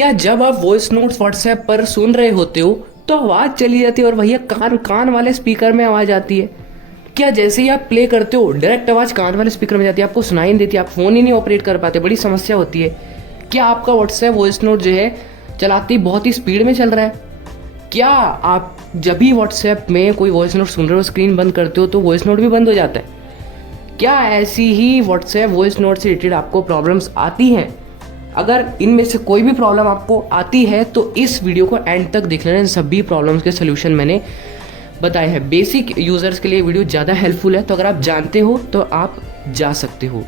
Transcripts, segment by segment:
क्या जब आप वॉइस नोट्स व्हाट्सएप पर सुन रहे होते हो तो आवाज़ चली जाती है और भैया कान कान वाले स्पीकर में आवाज़ आती है? क्या जैसे ही आप प्ले करते हो डायरेक्ट आवाज़ कान वाले स्पीकर में जाती है, आपको सुनाई नहीं देती, आप फ़ोन ही नहीं ऑपरेट कर पाते, बड़ी समस्या होती है? क्या आपका व्हाट्सएप वॉइस नोट जो है चलाते ही बहुत ही स्पीड में चल रहा है? क्या आप जब भी व्हाट्सएप में कोई वॉइस नोट सुन रहे हो स्क्रीन बंद करते हो तो वॉइस नोट भी बंद हो जाता है? क्या ऐसी ही व्हाट्सएप वॉइस नोट से रिलेटेड आपको प्रॉब्लम्स आती हैं? अगर इनमें से कोई भी प्रॉब्लम आपको आती है तो इस वीडियो को एंड तक देख लेना, इन सभी प्रॉब्लम्स के सोल्यूशन मैंने बताए हैं। बेसिक यूज़र्स के लिए वीडियो ज़्यादा हेल्पफुल है, तो अगर आप जानते हो तो आप जा सकते हो।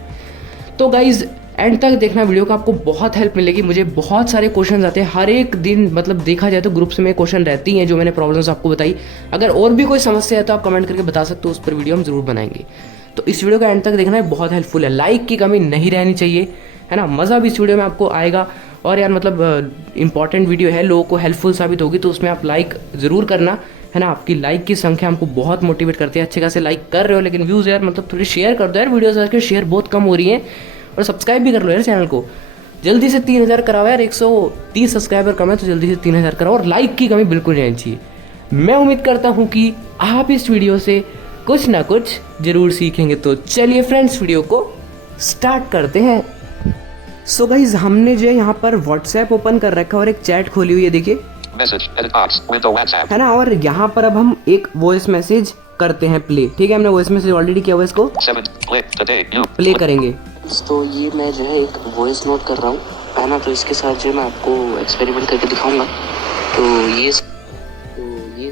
तो गाइज़ एंड तक देखना वीडियो का, आपको बहुत हेल्प मिलेगी। मुझे बहुत सारे क्वेश्चन आते हैं हर एक दिन, मतलब देखा जाए तो ग्रुप्स में क्वेश्चन रहती हैं जो मैंने प्रॉब्लम्स आपको बताई। अगर और भी कोई समस्या है तो आप कमेंट करके बता सकते हो, उस पर वीडियो हम ज़रूर बनाएंगे। तो इस वीडियो का एंड तक देखना है, बहुत हेल्पफुल है। लाइक की कमी नहीं रहनी चाहिए, है ना। मज़ा भी इस वीडियो में आपको आएगा। और यार मतलब इंपॉर्टेंट वीडियो है, लोगों को हेल्पफुल साबित होगी, तो उसमें आप लाइक ज़रूर करना, है ना। आपकी लाइक की संख्या हमको बहुत मोटिवेट करती है। अच्छे खासे लाइक कर रहे हो, लेकिन व्यूज़ यार मतलब थोड़ी शेयर कर दो यार, वीडियोस आजकल शेयर बहुत कम हो रही हैं। और सब्सक्राइब भी कर लो यार चैनल को, जल्दी से 3000 कराओ यार। 130 सब्सक्राइबर कम है, तो जल्दी से 3000 कराओ। और लाइक की कमी बिल्कुल नहीं रहनी चाहिए। मैं उम्मीद करता हूँ कि आप इस वीडियो से कुछ ना कुछ ज़रूर सीखेंगे। तो चलिए फ्रेंड्स, वीडियो को स्टार्ट करते हैं। सो गाइज हमने जो है यहाँ पर व्हाट्सएप ओपन कर रखा है और एक चैट खोली हुई है, देखिए, है ना। और यहाँ पर अब हम एक वॉइस मैसेज करते हैं प्ले। ठीक है, हमने वॉइस मैसेज ऑलरेडी किया हुआ है, इसको प्ले करेंगे। तो ये मैं जो है एक वॉइस नोट कर रहा हूँ, है ना। तो इसके साथ जो मैं आपको एक्सपेरिमेंट करके दिखाऊंगा। तो ये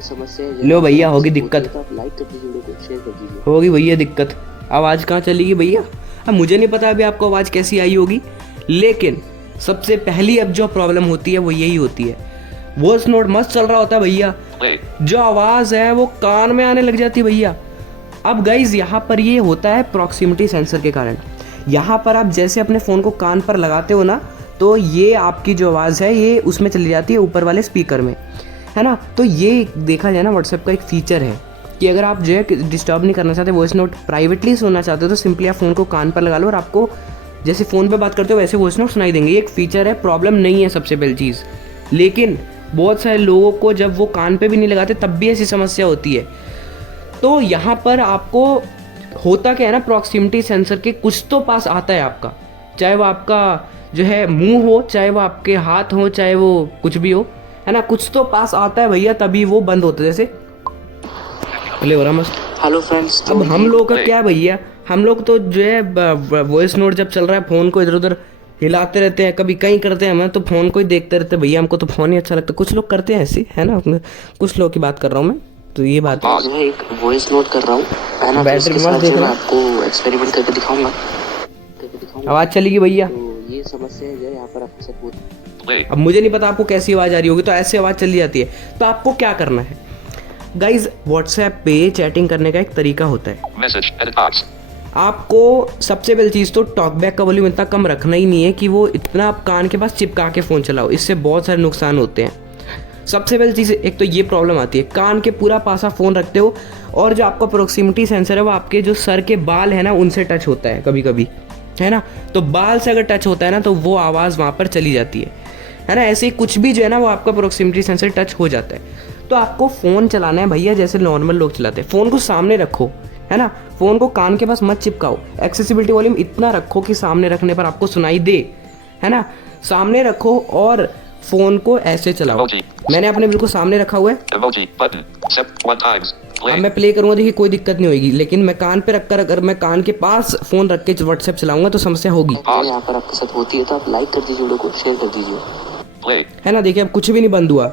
समस्या है। लो भैया, होगी दिक्कत, आप लाइक कर दीजिए, वीडियो को शेयर कर दीजिए। होगी भैया दिक्कत। आवाज़ कहाँ चलेगी भैया? अब मुझे नहीं पता अभी आपको आवाज़ कैसी आई होगी, लेकिन सबसे पहली अब जो प्रॉब्लम होती है वो यही होती है, वॉइस नोट मस्त चल रहा होता है भैया, जो आवाज़ है वो कान में आने लग जाती है भैया। अब गाइज यहाँ पर ये होता है प्रॉक्सिमिटी सेंसर के कारण। यहाँ पर आप जैसे अपने फ़ोन को कान पर लगाते हो ना, तो ये आपकी जो आवाज़ है ये उसमें चली जाती है ऊपर वाले स्पीकर में, है ना। तो ये देखा जाए ना, व्हाट्सएप का एक फ़ीचर है कि अगर आप जो है डिस्टर्ब नहीं करना चाहते, वॉइस नोट प्राइवेटली सुनना चाहते हो, तो सिंपली आप फ़ोन को कान पर लगा लो और आपको जैसे फ़ोन पे बात करते हो वैसे वॉइस नोट सुनाई देंगे। ये एक फ़ीचर है, प्रॉब्लम नहीं है सबसे पहली चीज़। लेकिन बहुत सारे लोगों को जब वो कान पे भी नहीं लगाते तब भी ऐसी समस्या होती है। तो यहाँ पर आपको होता क्या है ना, प्रॉक्सिमिटी सेंसर के कुछ तो पास आता है आपका, चाहे वो आपका जो है मुंह हो, चाहे वो आपके हाथ हो, चाहे वो कुछ भी हो, है ना। कुछ तो पास आता है भैया, तभी वो बंद होता है। जैसे प्ले हो रहा मस्त। हेलो फ्रेंड्स, अब हम लोग का क्या है भैया, हम लोग तो जो है वॉइस नोट जब चल रहा है फ़ोन को इधर उधर हिलाते रहते हैं, कभी कहीं करते हैं, मैं तो फ़ोन को ही देखते रहते हैं भैया। हमको तो फ़ोन ही अच्छा लगता है। कुछ लोग करते हैं ऐसे, है ना, कुछ लोग की बात कर रहा हूँ मैं। तो ये बात है, जो है एक वॉइस नोट कर रहा हूँ, है ना। बैटरी मस्त देख मैं रहा, आपको एक्सपेरिमेंट करके दिखाऊंगा। आवाज़ चलेगी भैया। तो ये समस्या है जो है यहाँ पर आपके साथ होती। अब मुझे नहीं पता आपको कैसी आवाज़ आ रही होगी, तो ऐसे आवाज़ चली जाती है। तो आपको क्या करना है गाइज, व्हाट्सएप पे चैटिंग करने का एक तरीका होता है। आपको सबसे पहली चीज़ तो टॉकबैक का वॉल्यूम इतना कम रखना ही नहीं है कि वो इतना आप कान के पास चिपका के फ़ोन चलाओ, इससे बहुत सारे नुकसान होते हैं। सबसे पहली चीज़, एक तो ये प्रॉब्लम आती है, कान के पूरा पास आप फ़ोन रखते हो और जो आपका प्रोक्सिमिटी सेंसर है वो आपके जो सर के बाल है ना उनसे टच होता है कभी कभी, है ना। तो बाल से अगर टच होता है ना तो वो आवाज़ वहाँ पर चली जाती है ना। ऐसे ही कुछ भी जो है ना वो आपका प्रोक्सिमिटी सेंसर टच हो जाता है। तो आपको फ़ोन चलाना है भैया जैसे नॉर्मल लोग चलाते हैं। फ़ोन को सामने रखो, है ना, फ़ोन को कान के पास मत चिपकाओ। एक्सेसिबिलिटी वॉल्यूम इतना रखो कि सामने रखने पर आपको सुनाई दे, है ना। सामने रखो और फ़ोन को ऐसे चलाओ। मैंने अपने बिल्कुल सामने रखा हुआ है। अब मैं प्ले करूँगा, देखिए कोई दिक्कत नहीं होगी। लेकिन मैं कान पे रखकर, अगर मैं कान के पास फ़ोन रख के व्हाट्सएप चलाऊंगा तो समस्या होगी। यहाँ पर आपके साथ होती है, तो आप लाइक कर दीजिए, वीडियो को शेयर कर दीजिए, है ना। देखिए अब कुछ भी नहीं बंद हुआ।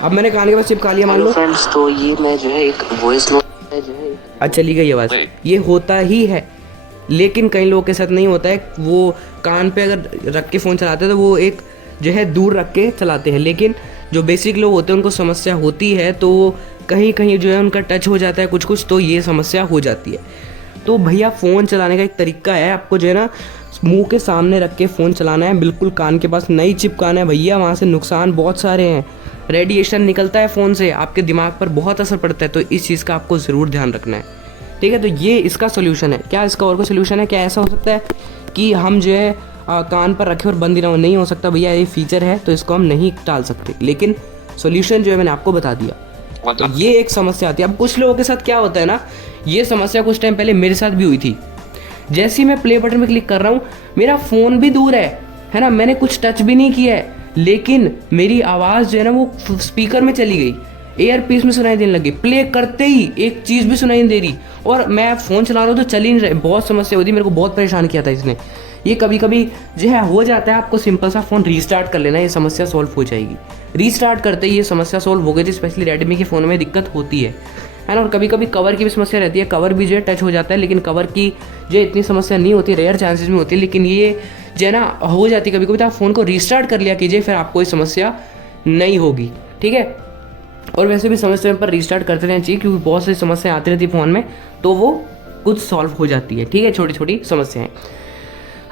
अब मैंने कान के पास चिपका लिया, मान लो फ्रेंड्स। तो ये मैं जो है एक वॉइस नोट है जो है, अच्छा चली गई आवाज़। ये होता ही है, लेकिन कई लोगों के साथ नहीं होता है। वो कान पे अगर रख के फ़ोन चलाते हैं तो वो एक जो है दूर रख के चलाते हैं, लेकिन जो बेसिक लोग होते हैं उनको समस्या होती है, तो वो कहीं कहीं जो है उनका टच हो जाता है कुछ कुछ, तो ये समस्या हो जाती है। तो भैया फ़ोन चलाने का एक तरीका है, आपको जो है ना मुंह के सामने रख के फ़ोन चलाना है, बिल्कुल कान के पास नहीं चिपकाना है भैया। वहाँ से नुकसान बहुत सारे हैं, रेडिएशन निकलता है फ़ोन से, आपके दिमाग पर बहुत असर पड़ता है। तो इस चीज़ का आपको ज़रूर ध्यान रखना है, ठीक है। तो ये इसका सोल्यूशन है। क्या इसका और कोई सोल्यूशन है? क्या ऐसा हो सकता है कि हम जो है कान पर रखे और बंद ही ना हो, नहीं हो सकता भैया, ये फीचर है तो इसको हम नहीं टाल सकते। लेकिन सोल्यूशन जो है मैंने आपको बता दिया। तो ये एक समस्या आती है। अब कुछ लोगों के साथ क्या होता है ना, ये समस्या कुछ टाइम पहले मेरे साथ भी हुई थी। जैसे ही मैं प्ले बटन पे क्लिक कर रहा हूँ, मेरा फ़ोन भी दूर है ना, मैंने कुछ टच भी नहीं किया है, लेकिन मेरी आवाज़ जो है ना वो स्पीकर में चली गई, एयरपीस में सुनाई देने लगी, प्ले करते ही एक चीज़ भी सुनाई नहीं दे रही, और मैं फ़ोन चला रहा हूँ तो चल ही नहीं रहा। बहुत समस्या होती है, मेरे को बहुत परेशान किया था इसने। ये कभी कभी जो है हो जाता है, आपको सिंपल सा फ़ोन रीस्टार्ट कर लेना, ये समस्या सॉल्व हो जाएगी। रीस्टार्ट करते ही ये समस्या सॉल्व हो गई थी। स्पेशली रेडमी के फ़ोन में दिक्कत होती है ना। और कभी कभी कवर की भी समस्या रहती है, कवर भी जो है टच हो जाता है, लेकिन कवर की जो इतनी समस्या नहीं होती, रेयर चांसेस में होती है, लेकिन ये जो है ना हो जाती है कभी कभी। तो आप फ़ोन को रीस्टार्ट कर लिया कीजिए, फिर आपको ये समस्या नहीं होगी, ठीक है। और वैसे भी समय समय पर रीस्टार्ट करते रहना चाहिए, क्योंकि बहुत सारी समस्याएं आती रहती है फ़ोन में, तो वो कुछ सॉल्व हो जाती है, ठीक है, छोटी छोटी समस्याएं।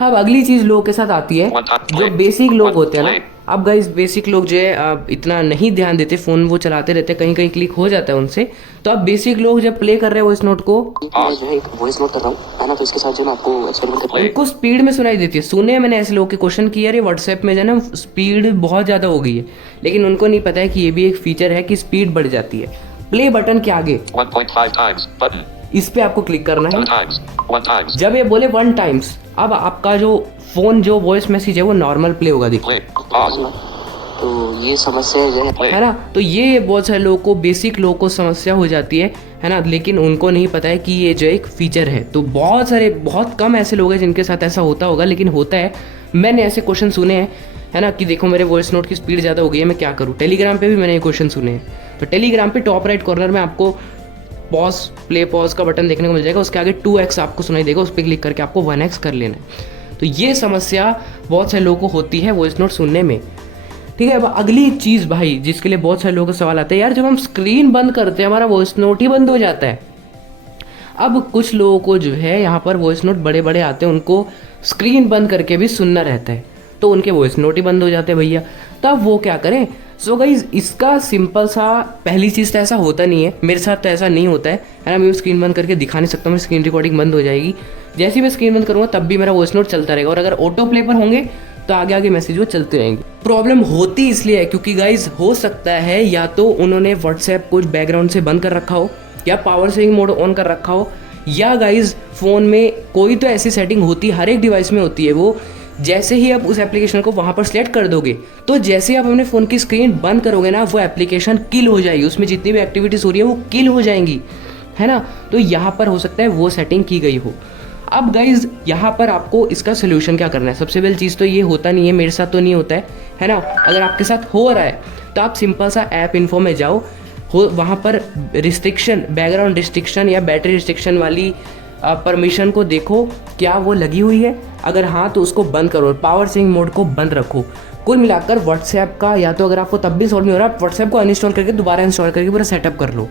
अब अगली चीज़ लोगों के साथ आती है, जो बेसिक लोग होते हैं ना। अब गाइस बेसिक लोग जो है इतना नहीं ध्यान देते, फ़ोन वो चलाते रहते हैं, कहीं कहीं क्लिक हो जाता है उनसे। तो अब बेसिक लोग जब प्ले कर रहे हैं वॉइस नोट को, मैं जो है एक वॉइस नोट कर रहा हूँ, है ना, तो इसके साथ जो मैं आपको एक्सपेरिमेंट कर उनको स्पीड में सुनाई देती है। सुने मैंने ऐसे लोगों के क्वेश्चन किया, अरे व्हाट्सएप में जो है ना स्पीड बहुत ज़्यादा हो गई है, लेकिन उनको नहीं पता है कि ये भी एक फीचर है कि स्पीड बढ़ जाती है। प्ले बटन के आगे 1.5 times button. इस पे आपको क्लिक करना है। 2 times. 1 times. जब ये बोले 1 टाइम्स, अब आपका जो फ़ोन जो वॉइस मैसेज है वो नॉर्मल प्ले होगा, देखो, Play. Pause. तो ये समस्या जो है है ना। तो ये बहुत सारे लोगों को, बेसिक लोगों को समस्या हो जाती है ना, लेकिन उनको नहीं पता है कि ये जो एक फीचर है। तो बहुत कम ऐसे लोग हैं जिनके साथ ऐसा होता होगा, लेकिन होता है। मैंने ऐसे क्वेश्चन सुने हैं, है ना, कि देखो मेरे वॉइस नोट की स्पीड ज़्यादा हो गई है, मैं क्या करूँ। टेलीग्राम पे भी मैंने ये क्वेश्चन सुने हैं। तो टेलीग्राम पे टॉप राइट कॉर्नर में आपको प्ले पॉज का बटन देखने को मिल जाएगा, उसके आगे 2x आपको सुनाई देगा, उस पर क्लिक करके आपको 1x कर लेना है। तो ये समस्या बहुत सारे लोगों को होती है वॉइस नोट सुनने में, ठीक है। अब अगली चीज़ भाई, जिसके लिए बहुत सारे लोगों को सवाल आता है, यार जब हम स्क्रीन बंद करते हैं हमारा वॉइस नोट ही बंद हो जाता है। अब कुछ लोगों को जो है यहाँ पर वॉइस नोट बड़े बड़े आते हैं, उनको स्क्रीन बंद करके भी सुनना रहता है, तो उनके वॉइस नोट ही बंद हो जाते हैं भैया। तब वो क्या करें। सो गाइस, इसका सिंपल सा, पहली चीज़ तो ऐसा होता नहीं है, मेरे साथ तो ऐसा नहीं होता है ना। मैं स्क्रीन बंद करके दिखा नहीं सकता, मेरी स्क्रीन रिकॉर्डिंग बंद हो जाएगी। जैसे ही मैं स्क्रीन बंद करूँगा तब भी मेरा वॉइस नोट चलता रहेगा, और अगर ऑटो प्ले पर होंगे तो आगे आगे मैसेज वो चलते रहेंगे। प्रॉब्लम होती इसलिए है क्योंकि गाइज हो सकता है या तो उन्होंने व्हाट्सएप कुछ बैकग्राउंड से बंद कर रखा हो, या पावर सेविंग मोड ऑन कर रखा हो, या गाइज फ़ोन में कोई तो ऐसी सेटिंग होती है, हर एक डिवाइस में होती है वो, जैसे ही आप उस एप्लीकेशन को वहाँ पर सिलेक्ट कर दोगे, तो जैसे ही आप अपने फ़ोन की स्क्रीन बंद करोगे ना, वो एप्लीकेशन किल हो जाएगी, उसमें जितनी भी एक्टिविटीज़ हो रही है वो किल हो जाएंगी, है ना। तो यहाँ पर हो सकता है वो सेटिंग की गई हो। अब गाइज यहाँ पर आपको इसका सोल्यूशन क्या करना है। सबसे पहली चीज़ तो ये होता नहीं है, मेरे साथ तो नहीं होता है ना। अगर आपके साथ हो रहा है तो आप सिंपल सा ऐप इन्फो में जाओ, वहाँ पर रिस्ट्रिक्शन, बैकग्राउंड रिस्ट्रिक्शन या बैटरी रिस्ट्रिक्शन वाली परमिशन को देखो क्या वो लगी हुई है। अगर हाँ तो उसको बंद करो, पावर सेविंग मोड को बंद रखो। कुल मिलाकर व्हाट्सएप का, या तो अगर आपको तब भी सॉल्व नहीं हो रहा, आप व्हाट्सएप को अनइंस्टॉल करके दोबारा इंस्टॉल करके पूरा सेटअप कर लो,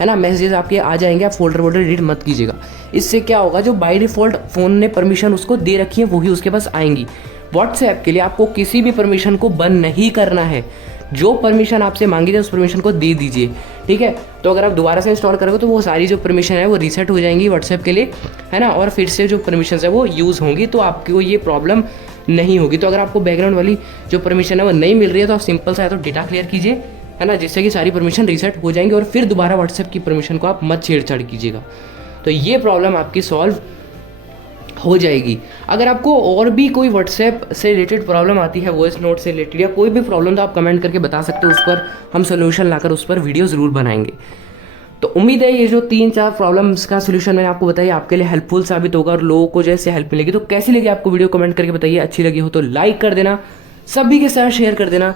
है ना। मैसेजेस आपके आ जाएंगे, आप फोल्डर डिलीट मत कीजिएगा। इससे क्या होगा, जो बाय डिफ़ॉल्ट फ़ोन ने परमिशन उसको दे रखी है वही उसके पास आएंगी। व्हाट्सएप के लिए आपको किसी भी परमिशन को बंद नहीं करना है, जो परमिशन आपसे मांगी जाए उस परमिशन को दे दीजिए, ठीक है। तो अगर आप दोबारा से इंस्टॉल करोगे तो वो सारी जो परमिशन है वो रीसेट हो जाएंगी व्हाट्सएप के लिए, है ना, और फिर से जो परमिशन है वो यूज़ होंगी, तो आपको ये प्रॉब्लम नहीं होगी। तो अगर आपको बैकग्राउंड वाली जो परमिशन है वो नहीं मिल रही है तो आप सिंपल सा है तो डेटा क्लियर कीजिए, है ना, जिससे कि सारी परमिशन रीसेट हो जाएंगी, और फिर दोबारा व्हाट्सएप की परमिशन को आप मत छेड़छाड़ कीजिएगा। तो ये प्रॉब्लम आपकी सॉल्व हो जाएगी। अगर आपको और भी कोई व्हाट्सएप से रिलेटेड प्रॉब्लम आती है, वॉइस नोट से रिलेटेड या कोई भी प्रॉब्लम, तो आप कमेंट करके बता सकते हो, उस पर हम सोल्यूशन लाकर उस पर वीडियो ज़रूर बनाएंगे। तो उम्मीद है ये जो 3-4 प्रॉब्लम्स का सोल्यूशन मैंने आपको बताया आपके लिए हेल्पफुल साबित होगा और लोगों को जैसे हेल्प मिलेगी। तो कैसी लगी आपको वीडियो, कमेंट करके बताइए। अच्छी लगी हो तो लाइक कर देना, सभी के साथ शेयर कर देना,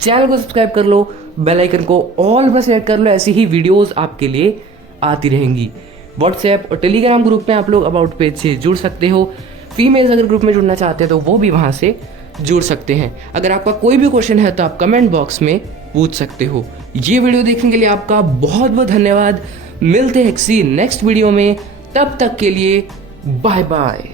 चैनल को सब्सक्राइब कर लो, बेल आइकन को ऑल पर सेलेक्ट कर लो, ऐसी ही वीडियोस आपके लिए आती रहेंगी। व्हाट्सएप और टेलीग्राम ग्रुप में आप लोग अबाउट पेज से जुड़ सकते हो। फीमेल्स अगर ग्रुप में जुड़ना चाहते हैं तो वो भी वहाँ से जुड़ सकते हैं। अगर आपका कोई भी क्वेश्चन है तो आप कमेंट बॉक्स में पूछ सकते हो। ये वीडियो देखने के लिए आपका बहुत बहुत धन्यवाद। मिलते हैं किसी नेक्स्ट वीडियो में, तब तक के लिए बाय बाय।